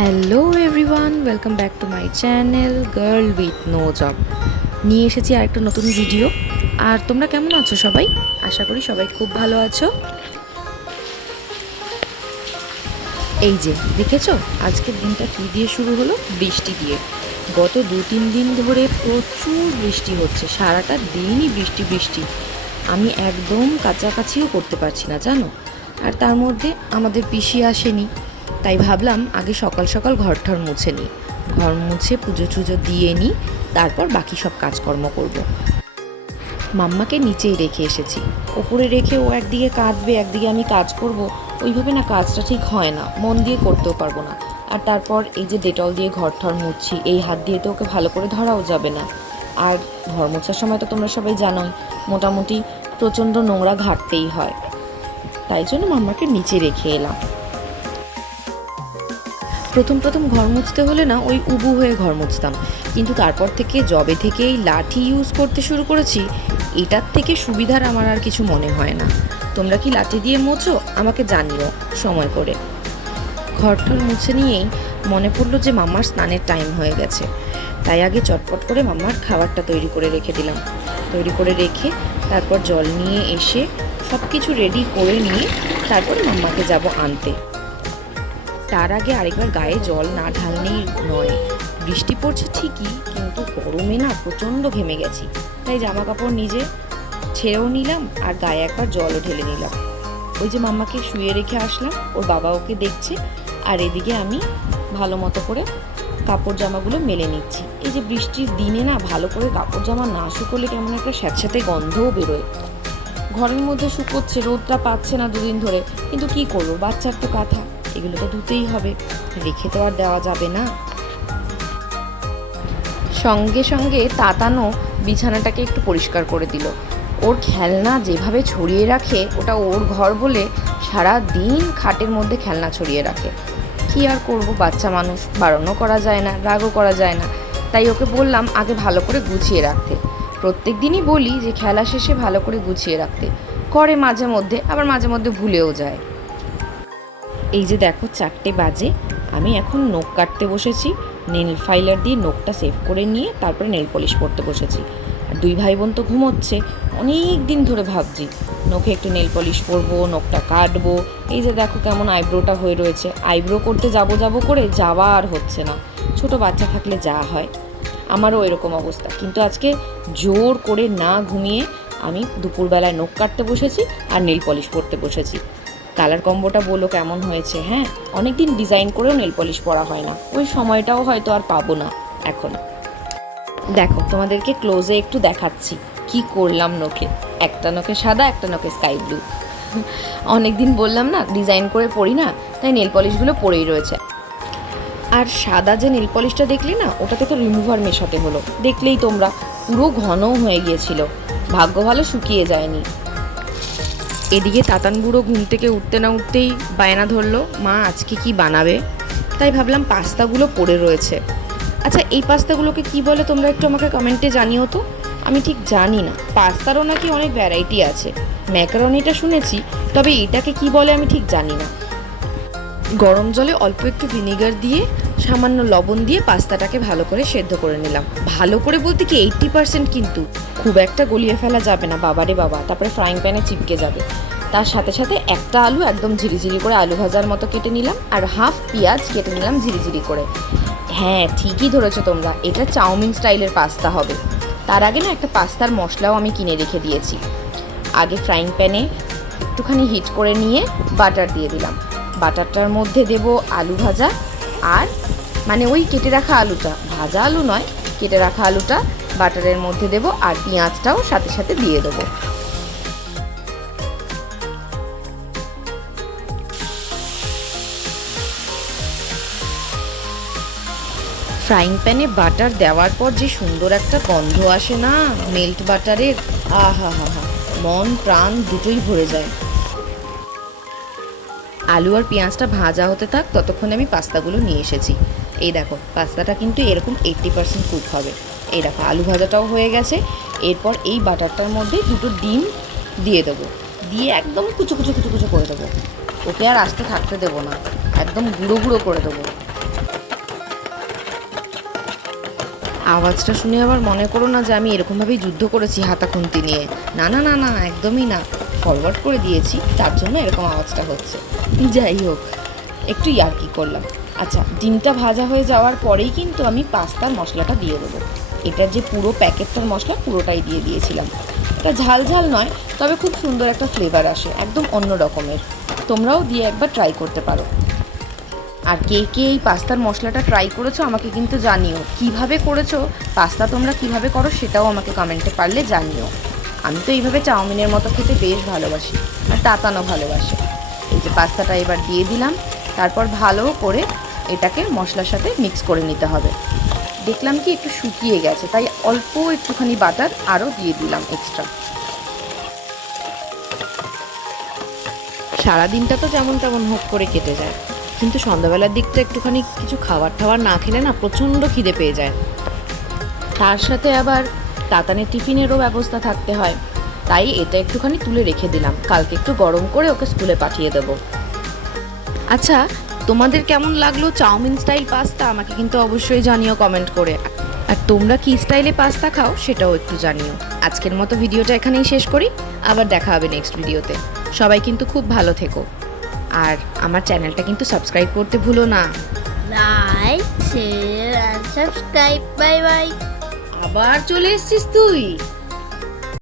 Hello everyone welcome back to my channel girl with no job নিয়ে এসেছি আরেকটা নতুন ভিডিও আর তোমরা কেমন আছো সবাই? আশা করি সবাই খুব ভালো আছো। এই যে, দেখেছ? আজকের দিনটা কী দিয়ে শুরু হলো? বৃষ্টি দিয়ে। গত দু তিন দিন ধরে প্রচুর বৃষ্টি হচ্ছে। সারাটা দিনই বৃষ্টি বৃষ্টি। আমি একদম কাছাকাছিও করতে পারছি না, জানো? আর তার মধ্যে আমাদের পিসি আসেনি। তাই ভাবলাম আগে সকাল সকাল ঘর ঠর মুছে নিই। ঘর মুছে পুজো টুজো দিয়ে নিই, তারপর বাকি সব কাজকর্ম করব। মাম্মাকে নিচেই রেখে এসেছি। ওপরে রেখে ও একদিকে কাঁদবে, একদিকে আমি কাজ করব, ওইভাবে না কাজটা ঠিক হয় না। মন দিয়ে করতেও পারব না। আর তারপর এই যে ডেটল দিয়ে ঘর ঠর মুছছি, এই হাত দিয়ে তো ওকে ভালো করে ধরাও যাবে না। আর ঘর মোছার সময় তো তোমরা সবাই জানোই, মোটামুটি প্রচণ্ড নোংরা ঘাটতেই হয়। তাই জন্য মাম্মাকে নিচে রেখে এলাম। প্রথম প্রথম ঘর মুছতে হলে না ওই উবু হয়ে ঘর মুছতাম। কিন্তু তারপর থেকে জবে থেকেই লাঠি ইউজ করতে শুরু করেছি, এটার থেকে সুবিধার আমার আর কিছু মনে হয় না। তোমরা কি লাঠি দিয়ে মোছো? আমাকে জানিও, সময় করে। ঘরঠর মুছে নিয়েই মনে পড়ল যে মামার স্নানের টাইম হয়ে গেছে। তাই আগে চটপট করে মামার খাবারটা তৈরি করে রেখে দিলাম। তৈরি করে রেখে তারপর জল নিয়ে এসে সব কিছু রেডি করে নিয়ে তারপর মাম্মাকে যাব আনতে। তার আগে আরেকবার গায়ে জল না ঢাললেই নয়। বৃষ্টি পড়ছে ঠিকই, কিন্তু গরমে না প্রচণ্ড ঘেমে গেছি। তাই জামা কাপড় নিজে ছেড়েও নিলাম আর গায়ে একবার জলও ঢেলে নিলাম। ওই যে মাম্মাকে শুয়ে রেখে আসলাম, ওর বাবা ওকে দেখছে আর এদিকে আমি ভালো মতো করে কাপড় জামাগুলো মেলে নিচ্ছি। এই যে বৃষ্টির দিনে না ভালো করে কাপড় জামা না শুকোলে কেমন একটা স্যাঁতস্যাঁতে গন্ধও বেরোয়। ঘরের মধ্যে শুকোচ্ছে, রোদটা পাচ্ছে না দুদিন ধরে, কিন্তু কি করব? বাচ্চার তো কাঁথা। এগুলো তো ধুতেই হবে। রেখে তো আর দেওয়া যাবে না। সঙ্গে সঙ্গে তাতানো বিছানাটাকে একটু পরিষ্কার করে দিল। ওর খেলনা যেভাবে ছড়িয়ে রাখে, ওটা ওর ঘর বলে সারা দিন খাটের মধ্যে খেলনা ছড়িয়ে রাখে। কি আর করব, বাচ্চা মানুষ বারণও করা যায় না, রাগও করা যায় না। তাই ওকে বললাম আগে ভালো করে গুছিয়ে রাখতে। প্রত্যেক দিনই বলি যে খেলা শেষে ভালো করে গুছিয়ে রাখতে। করে মাঝে মধ্যে, আবার মাঝে মধ্যে ভুলেও যায়। এই যে দেখো চারটে বাজে, আমি এখন নখ কাটতে বসেছি, নেল ফাইলার দিয়ে নখটা সেভ করে নিয়ে তারপরে নেল পলিশ করতে বসেছি। আর দুই ভাই বোন তো ঘুমোচ্ছে, অনেক দিন ধরে ভাবছি, নখে একটু নেল পলিশ করব নখটা কাটবো। এই যে দেখো কেমন আইব্রোটা হয়ে রয়েছে, আইব্রো করতে যাব যাব করে যাওয়া আর হচ্ছে না, ছোট বাচ্চা থাকলে যা হয়। আমারও এরকম অবস্থা, কিন্তু আজকে জোর করে না ঘুমিয়ে আমি দুপুরবেলায় নখ কাটতে বসেছি আর নেল পলিশ করতে বসেছি। কালার কম্বোটা বলো কেমন হয়েছে হ্যাঁ? অনেক দিন ডিজাইন করেও নেল পলিশ পরা হয় না। ওই সময়টাও হয়তো আর পাবো না এখন। দেখো, তোমাদেরকে ক্লোজে একটু দেখাচ্ছি। কি করলাম নখে? একটা নখে সাদা, একটা নখে স্কাই ব্লু অনেক দিন বললাম না ডিজাইন করে পড়ি না, তাই নেল পলিশগুলো পরেই রয়েছে। আর সাদা যে নেল পলিশটা দেখলে না ওটা থেকে রিমুভার মেশাতে হলো। দেখলেই তোমরা, পুরো ঘন হয়ে গিয়েছিল। ভাগ্য ভালো শুকিয়ে যায়নি। এদিকে তাতান বুড়ো ঘুম থেকে উঠতে না উঠতেই বায়না ধরলো, মা, আজকে কি বানাবে? তাই ভাবলাম পাস্তাগুলো পড়ে রয়েছে। আচ্ছা এই পাস্তাগুলোকে কি বলে তোমরা একটু আমাকে কমেন্টে জানিও তো? আমি ঠিক জানি না। পাস্তারও নাকি অনেক ভ্যারাইটি আছে। ম্যাকারনিটা শুনেছি, তবে এটাকে কি বলে আমি ঠিক জানি না। গরম জলে অল্প একটু ভিনেগার দিয়ে, সামান্য লবণ দিয়ে পাস্তাটাকে ভালো করে সেদ্ধ করে নিলাম। ভালো করে বলতে কি এইট্টি পার্সেন্ট কিন্তু। খুব একটা গলিয়ে ফেলা যাবে না, বাবারে বাবা। তারপরে ফ্রাইং প্যানে চিপকে যাবে। তার সাথে সাথে একটা আলু একদম ঝিরিঝিরি করে আলু ভাজার মতো কেটে নিলাম, আর হাফ পেঁয়াজ কেটে নিলাম ঝিরিঝিরি করে। হ্যাঁ ঠিকই ধরেছো তোমরা, এটা চাউমিন স্টাইলের পাস্তা হবে। তার আগে না একটা পাস্তার মশলাও আমি কিনে রেখে দিয়েছি। আগে ফ্রাইং প্যানে একটুখানি হিট করে নিয়ে বাটার দিয়ে দিলাম। বাটারটার মধ্যে দেব আলু ভাজা, আর মানে ওই কেটে রাখা আলুটা, ভাজা আলু নয়, কেটে রাখা আলুটা বাটারের মধ্যে দেব আর পেঁয়াজটাও সাথে সাথে দিয়ে দেবো। ফ্রাইং প্যানে বাটার দেওয়ার পর যে সুন্দর একটা গন্ধ আসে না, মেল্ট বাটারের আহা হা হা মন, প্রাণ দুটোই ভরে যায়। আলু আর পেঁয়াজটা ভাজা হতে থাক, ততক্ষণে আমি পাস্তাগুলো নিয়ে এসেছি। এই দেখো, পাস্তাটা কিন্তু এরকম এইট্টি পার্সেন্ট কুক হবে। এই দেখো, আলু ভাজাটাও হয়ে গেছে। এরপর এই বাটারটার মধ্যে দুটো ডিম দিয়ে দেবো। দিয়ে একদম কুচু কুচু কুচো কুচু করে দেবো। ওকে আর আসতে থাকতে দেবো না। একদম গুঁড়ো গুঁড়ো করে দেবো। আওয়াজটা শুনে আবার মনে করো না যে আমি এরকমভাবেই যুদ্ধ করেছি হাতা খুন্তি নিয়ে। না না না না, একদমই না। ফরওয়ার্ড করে দিয়েছি, তার জন্য এরকম আওয়াজটা হচ্ছে। যাই হোক, একটু ইয়ার্কি করলাম। আচ্ছা ডিমটা ভাজা হয়ে যাওয়ার পরেই কিন্তু আমি পাস্তার মশলাটা দিয়ে দেবো। এটার যে পুরো প্যাকেটটার মশলা, পুরোটাই দিয়ে দিয়েছিলাম। এটা ঝাল ঝাল নয়, তবে খুব সুন্দর একটা ফ্লেভার আসে, একদম অন্য রকমের। তোমরাও দিয়ে একবার ট্রাই করতে পারো। আর কে কে এই পাস্তার মশলাটা ট্রাই করেছ আমাকে কিন্তু জানিও। কীভাবে করেছ, পাস্তা তোমরা কীভাবে করো সেটাও আমাকে কমেন্টে পারলে জানিও। আমি তো এইভাবে চাউমিনের মতো খেতে বেশ ভালোবাসি, আর তাতানো ভালোবাসে। এই যে পাস্তাটা এবার দিয়ে দিলাম, তারপর ভালো করে এটাকে মশলার সাথে মিক্স করে নিতে হবে। দেখলাম কি একটু শুকিয়ে গেছে, তাই অল্প একটুখানি বাটার আরও দিয়ে দিলাম এক্সট্রা সারাদিনটা তো যেমন তেমন হোক করে কেটে যায়, কিন্তু সন্ধ্যাবেলার দিকটা একটুখানি কিছু খাবার টাবার না খেলে না প্রচণ্ড খিদে পেয়ে যায়। তার সাথে আবার তাতানের টিফিনেরও ব্যবস্থা থাকতে হয়। তাই এটা একটুখানি তুলে রেখে দিলাম। কালকে একটু গরম করে ওকে স্কুলে পাঠিয়ে দেবো। আচ্ছা তোমাদের কেমন লাগল চাউমিন স্টাইল পাস্তা? আমাকে কিন্তু অবশ্যই জানিও কমেন্ট করে। আর তোমরা কি স্টাইলে পাস্তা খাও সেটাও একটু জানিও। আজকের মতো ভিডিওটা এখানেই শেষ করি। আবার দেখা হবে নেক্সট ভিডিওতে। সবাই কিন্তু খুব ভালো থেকো। আর আমার চ্যানেলটা কিন্তু সাবস্ক্রাইব করতে ভুলো না। Share, and subscribe. Bye bye. আবার চলে এসছিস তুই।